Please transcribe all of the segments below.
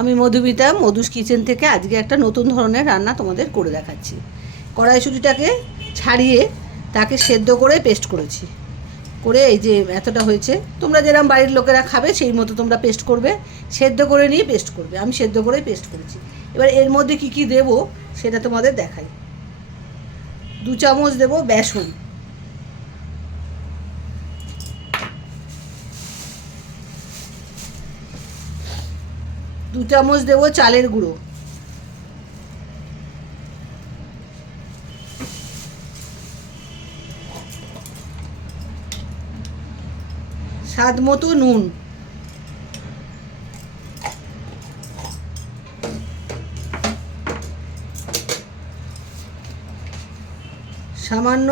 আমি মধুমিতা মধুস কিচেন থেকে আজকে একটা নতুন ধরনের রান্না তোমাদের করে দেখাচ্ছি। কড়াইশুঁটিটাকে ছাড়িয়ে তাকে সেদ্ধ করে পেস্ট করেছি, করে এই যে এতটা হয়েছে, তোমরা যেরকম বাড়ির লোকেরা খাবে সেই মতো তোমরা পেস্ট করবে, সেদ্ধ করে নিয়ে পেস্ট করবে। আমি সেদ্ধ করে পেস্ট করেছি। এবার এর মধ্যে কি কি দেবো সেটা তোমাদের দেখাই। 2 চামচ দেবো বেসন, 2 চামচ দেবো চালের গুঁড়ো, 1 স্বাদ মতো নুন, সামান্য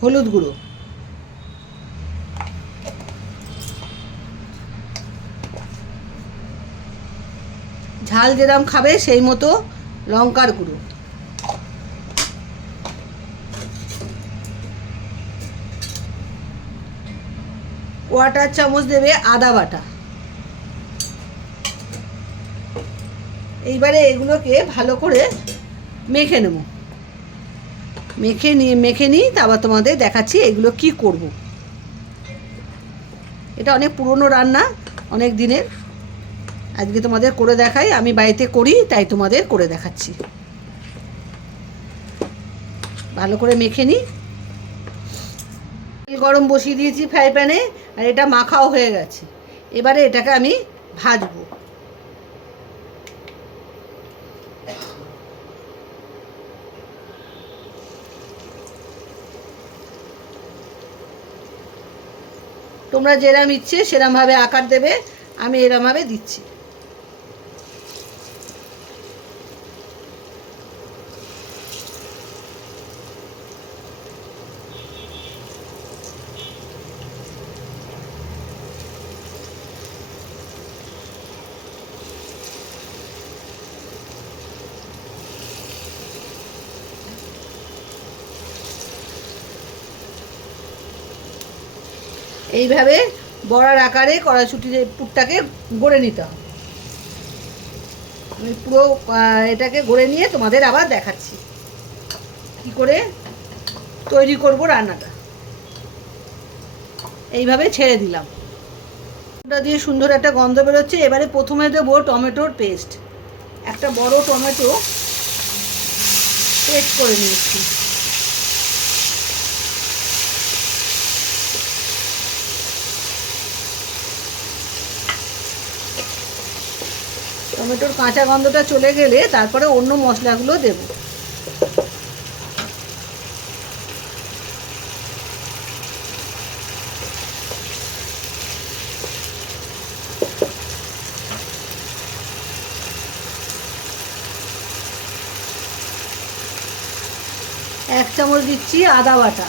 হলুদ গুঁড়ো, ঝাল যেরকম খাবে সেই মতো লঙ্কার গুঁড়ো, কোয়ার্টার চামচ দেবে আদা বাটা। এইবারে এগুলোকে ভালো করে মেখে নেব, মেখে নিই তারপর তোমাদের দেখাচ্ছি এগুলো কি করব। এটা অনেক পুরনো রান্না, অনেক দিনের, আজকে তোমাদের করে দেখাই। আমি বাড়িতে করি তাই তোমাদের করে দেখাচ্ছি। ভালো করে মেখে নিই। তেল গরম বসিয়ে দিয়েছি ফ্রাই প্যানে, আর এটা মাখাও হয়ে গেছে। এবারে এটাকে আমি ভাজবো। তোমরা যেরকম ইচ্ছে সেরকমভাবে আকার দেবে, আমি এরমভাবে দিচ্ছি। এইভাবে বড়ার আকারে কড়াইশুঁটির পুরটাকে গড়ে নিতে হবে। আমি পুরো এটাকে গড়ে নিয়ে তোমাদের আবার দেখাচ্ছি কি করে তৈরি করব রান্নাটা। এইভাবে ছেড়ে দিলাম, ওটা দিয়ে সুন্দর একটা গন্ধ বেরোচ্ছে। এবারে প্রথমে দেবো টমেটোর পেস্ট। একটা বড় টমেটো পেস্ট করে নিয়েছি। টমেটোর কাঁচা গন্ধটা চলে গেলে তারপরে অন্য মশলাগুলো দেব। এক চামচ দিচ্ছি আদা বাটা,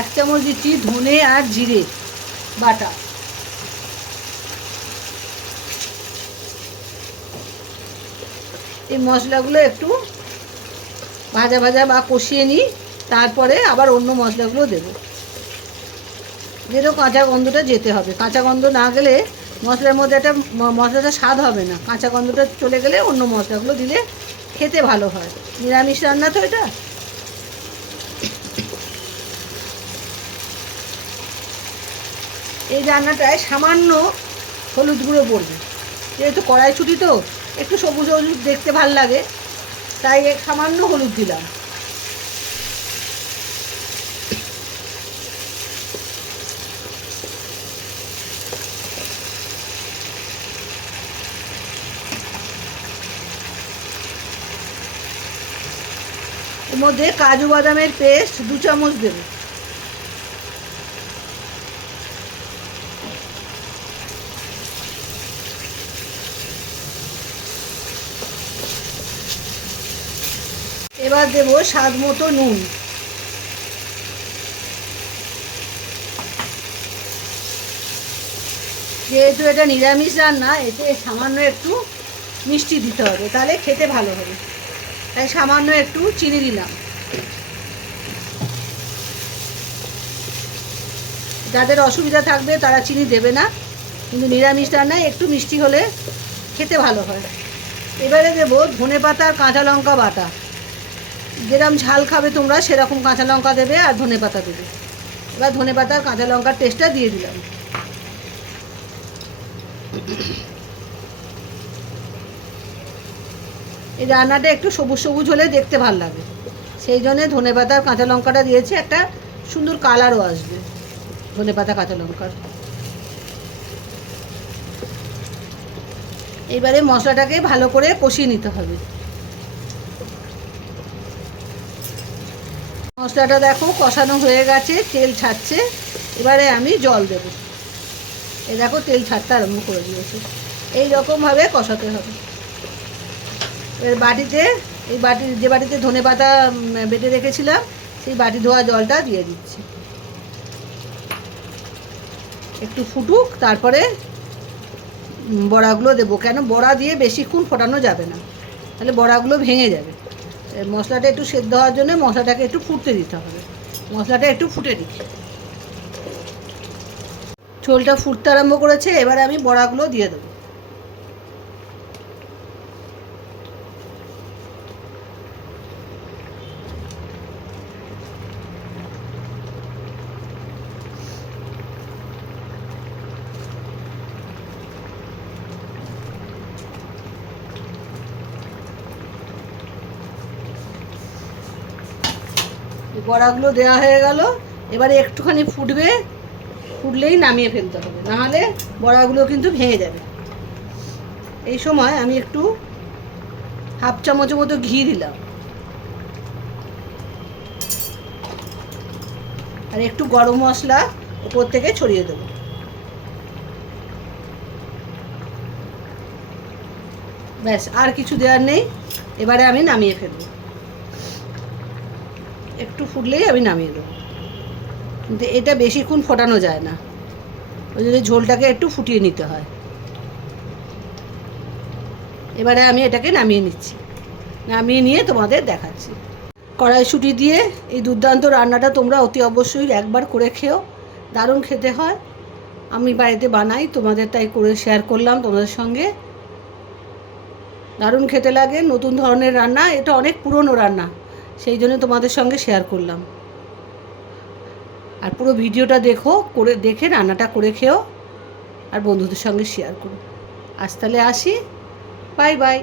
1 চামচ দিচ্ছি ধনে আর জিরে বাটা, এই মশলাগুলো একটু ভাজা ভাজা বা কষিয়ে নিই, তারপরে আবার অন্য মশলাগুলো দেবো। যেহেতু কাঁচা গন্ধটা যেতে হবে, কাঁচা গন্ধ না গেলে মশলার মধ্যে একটা মশলাটা স্বাদ হবে না। কাঁচা গন্ধটা চলে গেলে অন্য মশলাগুলো দিলে খেতে ভালো হয়। নিরামিষ রান্না তো এটা। এই রান্নাটায় সামান্য হলুদ গুঁড়ো পড়বে, যেহেতু কড়াইশুঁটি তো একটু সবুজ হলুদ দেখতে ভাল লাগে, তাই সামান্য হলুদ দিলাম। এর মধ্যে কাজু বাদামের পেস্ট 2 চামচ দেব। এবার দেব স্বাদ মতো নুন, যেহেতু এটা নিরামিষ রান্না এতে সামান্য একটু মিষ্টি দিতে হবে, তাহলে খেতে ভালো হবে। তাই সামান্য একটু চিনি দিলাম। যাদের অসুবিধা থাকবে তারা চিনি দেবে না, কিন্তু নিরামিষ রান্নায় একটু মিষ্টি হলে খেতে ভালো হয়। এবারে দেবো ধনেপাতা আর কাঁচা লঙ্কা বাটা। যেরকম ঝাল খাবে তোমরা সেরকম কাঁচা লঙ্কা দেবে আর ধনেপাতা দেবে। এবার ধনেপাতা আর কাঁচা লঙ্কার টেস্টটা দিয়ে দিলাম। এই রান্নাটা একটু সবুজ সবুজ হলে দেখতে ভালো লাগে, সেই জন্যে ধনেপাতা আর কাঁচা লঙ্কাটা দিয়েছি, একটা সুন্দর কালারও আসবে ধনেপাতা কাঁচা লঙ্কার। এবারে মশলাটাকে ভালো করে কষিয়ে নিতে হবে। মশলাটা দেখো কষানো হয়ে গেছে, তেল ছাড়ছে। এবারে আমি জল দেবো। এই দেখো তেল ছাড়তে আরম্ভ করে দিয়েছে। এই রকমভাবে কষাতে হবে। এবার বাটিতে, এই যে বাটিতে ধনেপাতা বেটে রেখেছিলাম সেই বাটি ধোয়া জলটা দিয়ে দিচ্ছি। একটু ফুটুক, তারপরে বড়াগুলো দেবো। কেন বড়া দিয়ে বেশিক্ষণ ফোটানো যাবে না, তাহলে বড়াগুলো ভেঙে যাবে। মশলাটা একটু সেদ্ধ হওয়ার জন্য মশলাটাকে একটু ফুটতে দিতে হবে। মশলাটা একটু ফুটে দিচ্ছি। ঝোলটা ফুটতে আরম্ভ করেছে, এবারে আমি বড়াগুলো দিয়ে দেবো। বড়াগুলো দেওয়া হয়ে গেল। এবারে একটুখানি ফুটবে, ফুটলেই নামিয়ে ফেলতে হবে, নাহলে বড়াগুলো কিন্তু ভেঙে যাবে। এই সময় আমি একটু হাফ চামচের মতো ঘি দিলাম, আর একটু গরম মশলা উপর থেকে ছড়িয়ে দেবো। ব্যাস, আর কিছু দেওয়ার নেই। এবারে আমি নামিয়ে ফেলবো। একটু ফুটলেই আমি নামিয়ে দেবো, কিন্তু এটা বেশিক্ষণ ফোটানো যায় না, ওই জন্য ঝোলটাকে একটু ফুটিয়ে নিতে হয়। এবারে আমি এটাকে নামিয়ে নিচ্ছি, নামিয়ে নিয়ে তোমাদের দেখাচ্ছি। কড়াইশুঁটি দিয়ে এই দুর্দান্ত রান্নাটা তোমরা অতি অবশ্যই একবার করে খেও, দারুণ খেতে হয়। আমি বাড়িতে বানাই, তোমাদের তাই করে শেয়ার করলাম তোমাদের সঙ্গে। দারুণ খেতে লাগে, নতুন ধরনের রান্না, এটা অনেক পুরনো রান্না, সেই জন্য তোমাদের সঙ্গে শেয়ার করলাম। আর পুরো ভিডিওটা দেখে রান্নাটা করে খেও, আর বন্ধুদের সঙ্গে শেয়ার করো। আজ তাহলে আসি, বাই বাই।